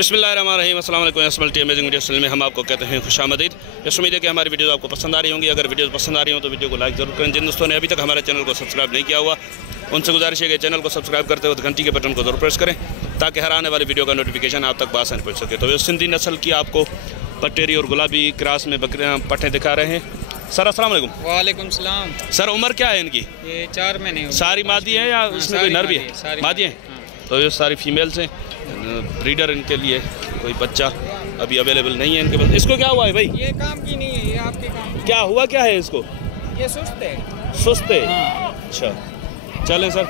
बिस्मिल्लाहिर्रहमानिर्रहीम। अस्सलाम वालेकुम। एसएमएलटी अमेजिंग वीडियो चैनल में हम आपको कहते हैं खुशामदीद। इस उम्मीद है कि हमारी वीडियो आपको पसंद आ रही होंगी। अगर वीडियो पसंद आ रही हो तो वीडियो को लाइक जरूर करें। जिन दोस्तों ने अभी तक हमारे चैनल को सब्सक्राइब नहीं किया हुआ उनसे गुजारिश है कि चैनल को सब्सक्राइब करते वक्त घंटी के बटन को जरूर प्रेस करें ताकि हर आने वाली वीडियो का नोटिफिकेशन आप तक बासानी पहुँच सके। तो सिंधी नस्ल की आपको पटेरी और गुलाबी क्रॉस में बकरियाँ पट्टे दिखा रहे हैं। सर अस्सलाम वालेकुम। वालेकुम सलाम। सर उम्र क्या है इनकी? ये 4 महीने। सारी मादी है या इसमें कोई नर भी है? मादी है। तो ये सारी फीमेल्स हैं। ब्रीडर इनके लिए कोई बच्चा अभी अवेलेबल नहीं है इनके पास। इसको क्या हुआ है भाई? ये काम की नहीं है, ये आपके काम की। क्या हुआ क्या है इसको? ये सुस्त है। सुस्त है? हाँ। अच्छा चलें सर।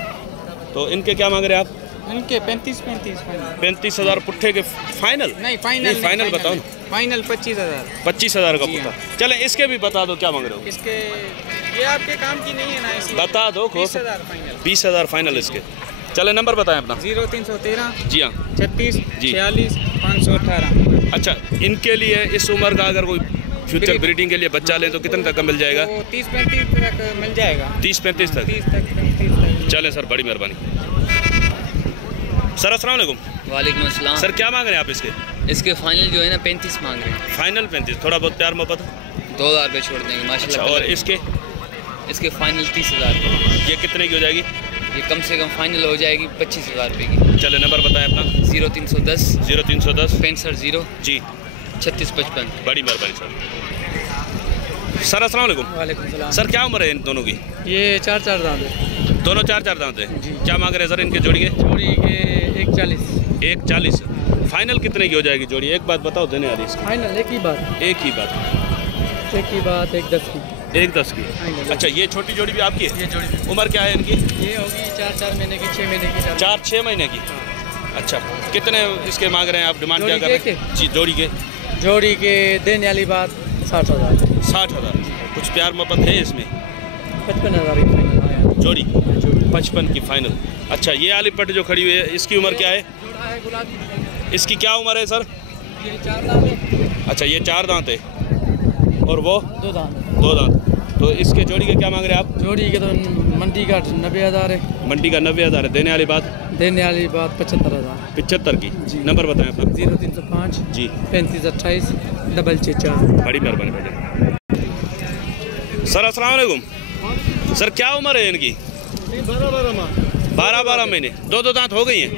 तो इनके क्या मांग रहे हैं आप? इनके 35,000 पुट्ठे के फाइनल? नहीं फाइनल बताओ ना। फाइनल 25,000। 25,000 का पुट्ठा। चलें इसके भी बता दो क्या मांग रहे हो? इसके ये आपके काम की नहीं है ना, इसलिए बता दो। 20,000 फाइनल। 20,000 फाइनल इसके। चले नंबर बताएं अपना। 0313 जी हाँ 36 जी 46 518। अच्छा इनके लिए इस उम्र का अगर कोई फ्यूचर ब्रीडिंग के लिए बच्चा लें तो कितने तक का मिल जाएगा? 30-35 तक मिल जाएगा। 30-35 तक? 30 तक। चलें सर, बड़ी मेहरबानी। सर अस्सलाम वालेकुम। वालेकुम अस्सलाम। सर क्या मांग रहे हैं आप इसके? इसके फाइनल जो है ना 35 मांग रहे हैं। फाइनल 35। थोड़ा बहुत प्यार मोहब्बत 2,000 रुपये छोड़ देंगे माशाल्लाह। अच्छा, और इसके? इसके फाइनल 30,000। ये कितने की हो जाएगी? ये कम से कम फाइनल हो जाएगी 25,000 रुपये की। चले नंबर बताएं अपना। 0310 0310 65 जी 3655। बड़ी मेहरबानी सर। सर अस्सलाम वालेकुम। वालेकुम सलाम। सर क्या उम्र है इन दोनों की? ये 4 दांत है। दोनों 4 दांत हैं। क्या मांग रहे हैं सर इनके जोड़ी के? जोड़ी के 140। 140। फाइनल कितने की हो जाएगी जोड़ी? एक बात बताओ देने वाली इसकी। फाइनल एक ही बात। एक ही बात। 110 की। 110 की। अच्छा ये छोटी जोड़ी भी आपकी है? ये जोड़ी उम्र क्या है इनकी? ये होगी 4 महीने की, 6 महीने की। 4-6 महीने की। अच्छा कितने इसके मांग रहे हैं आप? डिमांड क्या कर रहे हैं जी जोड़ी के? जोड़ी के देने वाली बात 60,000। 60,000। कुछ प्यार मोहब्बत है इसमें? 55,000 की फाइनल जोड़ी 55 की फाइनल। अच्छा ये वाली पट जो खड़ी हुई है इसकी उम्र क्या है? इसकी क्या उम्र है सर? ये 4 दांत है। अच्छा ये 4 दांत है और वो 2 दांत। 2 दांत। तो इसके जोड़ी के क्या मांग रहे हैं आप? जोड़ी के तो मंडी का 90,000 है। मंडी का 90,000 है। देने वाली बात? देने वाली बात 75,000। 75 की। नंबर बताएं अपना। 0305 जी 3528 644। बड़ी मेहरबानी भाई। सर अस्सलाम वालेकुम। सर क्या उम्र है इनकी? 12 महीने। 2 दांत हो गई हैं।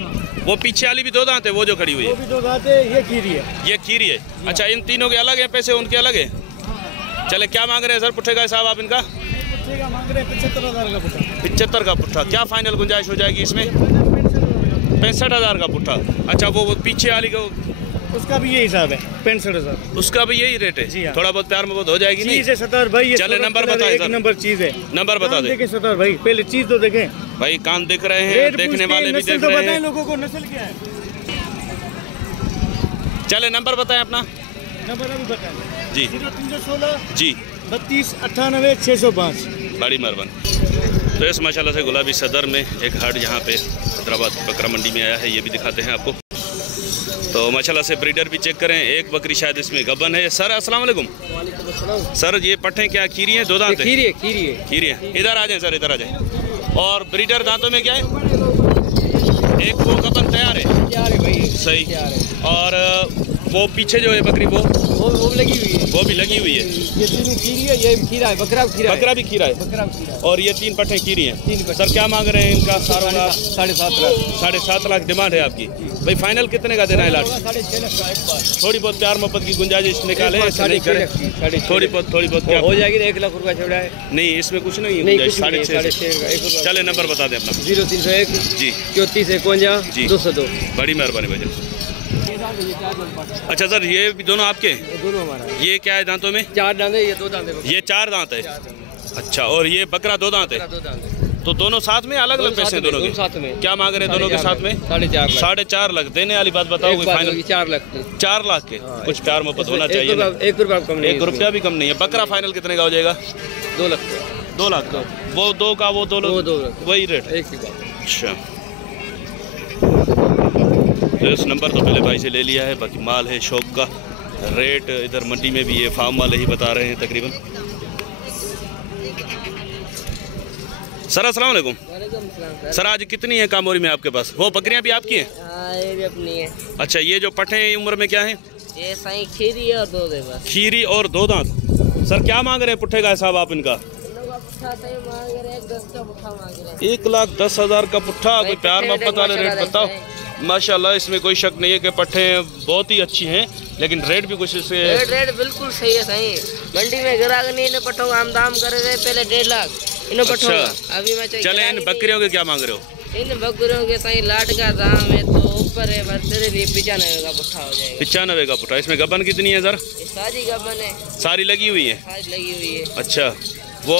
वो पीछे वाली भी 2 दांत है वो जो खड़ी हुई है? 2 दांत है। ये खीरी है। ये खीरी है। अच्छा इन तीनों के अलग है पैसे? उनके अलग है? चले क्या मांग रहे हैं सर पुट्ठे का हिसाब आप इनका? मांग रहे हैं 75,000 का पुट्ठा। 75 का पुट्ठा। क्या फाइनल गुंजाइश हो जाएगी इसमें? 65,000 का पुट्ठा। अच्छा वो पीछे वाली का उसका भी यही हिसाब है 65,000। उसका भी यही रेट है? जी हाँ। थोड़ा बहुत प्यार मोहब्बत हो जाएगी नहीं? चीज़ है 70 भाई। चले नंबर बताएं सर। नंबर चीज़ है। नंबर बता दे। देखें 70 भाई, पहले चीज़ तो देखें भाई। कान दिख रहे हैं, देखने वाले भी देख रहे हैं। लोगों को नस्ल क्या है। चले नंबर बताएं अपना। नंबर अभी बताएं जी 0316 जी 32 98 605। बड़ी मेहरबानी। तो इस माशाल्लाह से गुलाबी सदर में एक हाट यहाँ पे हैदराबाद बकरा मंडी में आया है, ये भी दिखाते हैं आपको। तो माशाल्लाह से ब्रीडर भी चेक करें। एक बकरी शायद इसमें गबन है। सर अस्सलाम वालेकुम। सर ये पट्टे क्या खीरी हैं? 2 दांत है? खीरी है। इधर आ जाएं सर, इधर आ जाएं। और ब्रीडर दांतों में क्या है? एक वो गबन तैयार है भाई। सही। और वो पीछे जो है बकरी वो भी लगी हुई है। वो भी लगी हुई है। ये तीनों खीरी है। ये खीरा है। बकरा भी खीरा है। और ये 3 पट्टे खीरी हैं। सर क्या मांग रहे हैं इनका? 7.5 लाख। 7.5 लाख डिमांड है आपकी। भाई फाइनल कितने का देना है लाट? 6.5 लाख का एक बार। थोड़ी बहुत प्यार मोहब्बत की गुंजाइश निकाले। थोड़ी बहुत क्या हो जाएगी? 1 लाख रुपया छोड़ा है। नहीं इसमें कुछ नहीं है गुंजाइश। 6.5। चले नंबर बता दें अपना। 0301 जी 34 51 जी 202। बड़ी मेहरबानी भाई। अच्छा सर ये भी दोनों आपके? दोनों हमारा। ये क्या है दांतों में? 4 दांत है। ये 2 दांत है। ये 4 दांत है। अच्छा और ये बकरा 2 दांत है। तो दोनों साथ में अलग अलग पैसे? दोनों के साथ में। क्या मांग रहे हैं दोनों के साथ में? 4.5 लाख। देने वाली बात बताओ कोई फाइनल? 4 लाख। 4 लाख के। कुछ प्यार मोहब्बत होना चाहिए। 1 रुपया कम नहीं। 1 रुपया भी कम नहीं है। बकरा फाइनल कितने का हो जाएगा? 2 लाख। 2 लाख का। वो 2 का वो 2 लाख वही रेट? एक ही बात। अच्छा तो इस नंबर तो पहले भाई से ले लिया है। बाकी माल है शौक का। रेट इधर मंडी में भी ये फार्म वाले ही बता रहे हैं तकरीबन। सर अस्सलाम वालेकुम। सर आज कितनी है कामोरी में आपके पास? वो बकरियां भी आपकी हैं? हाँ, ये भी अपनी है। अच्छा, ये जो पट्टे हैं उम्र में क्या है? ये साईं खीरी है और 2 दे बस। खीरी और 2 दांत। सर क्या मांग रहे हैं पुट्ठे का हिसाब आप इनका? 1,10,000 का पुट्ठा। कोई प्यार मोहब्बत वाले रेट बताओ। माशाल्लाह, इसमें कोई शक नहीं है कि पट्टे बहुत ही अच्छी हैं, लेकिन रेट भी कुछ इससे रेट बिल्कुल सही है। सही मंडी में ग्राहक नहीं इन्हें पट्टों आम दाम कर रहे पहले 1.5 लाख इन्हें पट्टों का। अभी मैं चले इन बकरियों के क्या मांग रहे हो? इन बकरियों के सही लाट का दाम है तो ऊपर है, बस तेरे लिए 95 का पुट्ठा हो जाएगा। 95 का पुट्ठा। इसमें गबन कितनी है सर? सारी गबन है, सारी लगी हुई है? सारी लगी हुई है। अच्छा, वो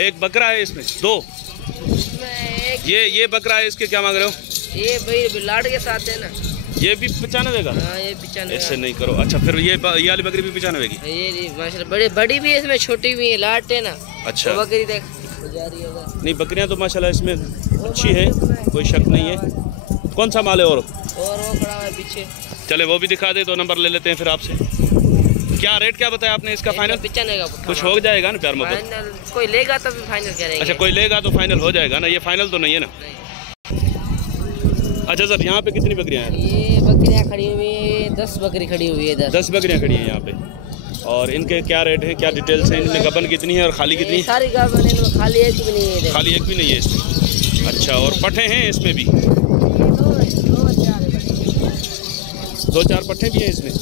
एक बकरा है इसमें 2? ये बकरा है, इसके क्या मांग रहे हो? ये भाई लाट के साथ है ना। ये भी 95 का? हाँ, ये 95। ऐसे नहीं करो। अच्छा, फिर ये वाली बकरी भी 95 की? ये माशाल्लाह बड़ी भी है, इसमें छोटी भी है, लाट है ना। अच्छा, तो बकरी देख जा रही होगा। नहीं बकरियां तो माशाल्लाह इसमें अच्छी है, कोई शक नहीं है। कौन सा माल है? और वो खड़ा है पीछे। चले वो भी दिखा दे तो नंबर ले लेते हैं फिर आपसे। क्या रेट क्या बताया आपने इसका फाइनल? 95 का। कुछ हो जाएगा ना प्यार मोहब्बत? फाइनल कोई लेगा तब भी फाइनल करेंगे। अच्छा, कोई लेगा तो फाइनल हो जाएगा ना? ये फाइनल तो नहीं है ना? अच्छा सर, यहाँ पे कितनी बकरियाँ हैं? ये बकरियाँ खड़ी हुई है, 10 बकरी खड़ी हुई है। 10 बकरियाँ खड़ी हैं यहाँ पे। और इनके क्या रेट हैं, क्या डिटेल्स हैं? इनमें गबन कितनी है और खाली कितनी है? सारी गबन है, इनमें खाली एक भी नहीं है। खाली एक भी नहीं है इसमें? अच्छा, और पट्ठे हैं इसमें भी? 2-4 पट्ठे भी हैं इसमें?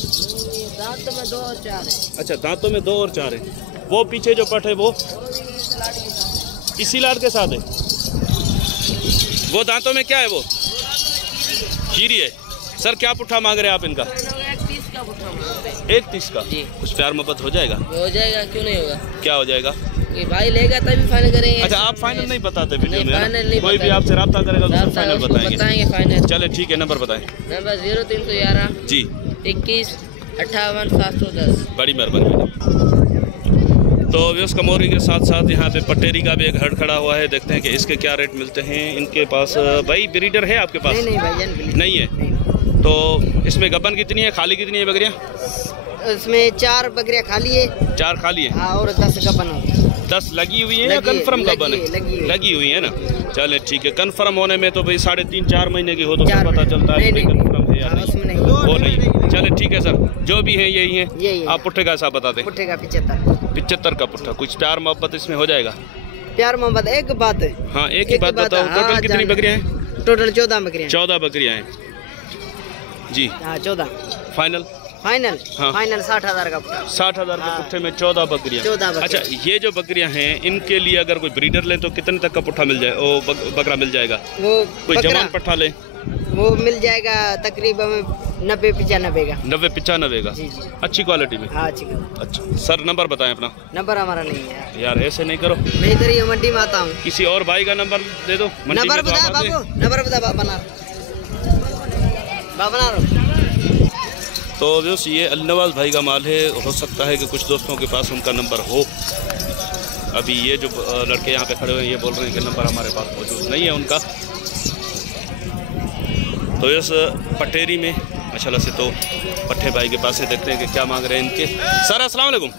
दांतों में 2 और 4 है। अच्छा, दांतों में 2 और 4 है। वो पीछे जो पट्ठ है वो इसी लाट के साथ है? वो दांतों में क्या है? वो खीरी है। सर क्या पुट्ठा मांग रहे हैं आप इनका? 1,30 का पुट्ठा मांगते हैं। 1,30 का? जी। कुछ प्यार मोहब्बत हो जाएगा? हो जाएगा, क्यों नहीं होगा। क्या हो जाएगा? कि भाई लेगा तभी फाइनल करेंगे। अच्छा, आप फाइनल नहीं बताते वीडियो में? फाइनल नहीं, कोई भी आपसे रब्ता करेगा तो सर फाइनल बताएंगे फाइनल। चले ठीक है, नंबर बताएं। नंबर 0311 जी 21 58 710। बड़ी मेहरबानी। तो व्यवस्थ कमोरी के साथ साथ यहाँ पे पटेरी का भी एक हट खड़ा हुआ है। देखते हैं कि इसके क्या रेट मिलते हैं इनके पास। भाई ब्रीडर है आपके पास? नहीं भाई, नहीं है। तो इसमें गबन कितनी है, खाली कितनी है बकरियाँ? इसमें 4 बकरियाँ खाली है। 4 खाली है? हाँ, और 10 गबन है। 10 लगी हुई है या कन्फर्म गबन है? लगी हुई है ना? चले ठीक है। कन्फर्म होने में तो भाई 3.5-4 महीने की हो तो पता चलता है कन्फर्म है या नहीं। वो नहीं। चले ठीक है सर, जो भी है यही है। आप पुट्ठे का हिसाब बता दें। पुट्ठे का 75 का पुट्ठा। कुछ प्यार मोहब्बत इसमें हो जाएगा? प्यार मोहब्बत एक बात है। हाँ, एक ही बात बताओ। टोटल कितनी बकरियाँ हैं? टोटल 14 बकरियाँ। 14 बकरियाँ हैं जी। हाँ, 14 फाइनल। हाँ। फाइनल 60,000 का पुट्ठा। 60,000 के पुट्ठे में 14 बकरियाँ। अच्छा, ये जो बकरियाँ हैं इनके लिए अगर कोई ब्रीडर ले तो कितने तक का पुट्ठा मिल जाए? वो बकरा मिल जाएगा? वो कोई जवान पट्ठा ले वो मिल जाएगा तकरीबन 90-95 का। 90-95 का? जी। अच्छी क्वालिटी में? हाँ, अच्छी क्वालिटी। अच्छा सर, नंबर बताएं अपना। नंबर हमारा नहीं है यार, ऐसे नहीं करो। मैं इधर ही मंडी में आता हूँ। किसी और भाई का नंबर दे दो। नंबर बता बाबू, नंबर बता बना तो व्यवस्थ ये अल्नवाज भाई का माल है। हो सकता है कि कुछ दोस्तों के पास उनका नंबर हो। अभी ये जो लड़के यहाँ पे खड़े हुए हैं ये बोल रहे हैं कि नंबर हमारे पास मौजूद नहीं है उनका। तो इस पटेरी में माशाल्लाह से तो पट्टे भाई के पास से देखते हैं कि क्या मांग रहे हैं इनके। सर अस्सलाम वालेकुम।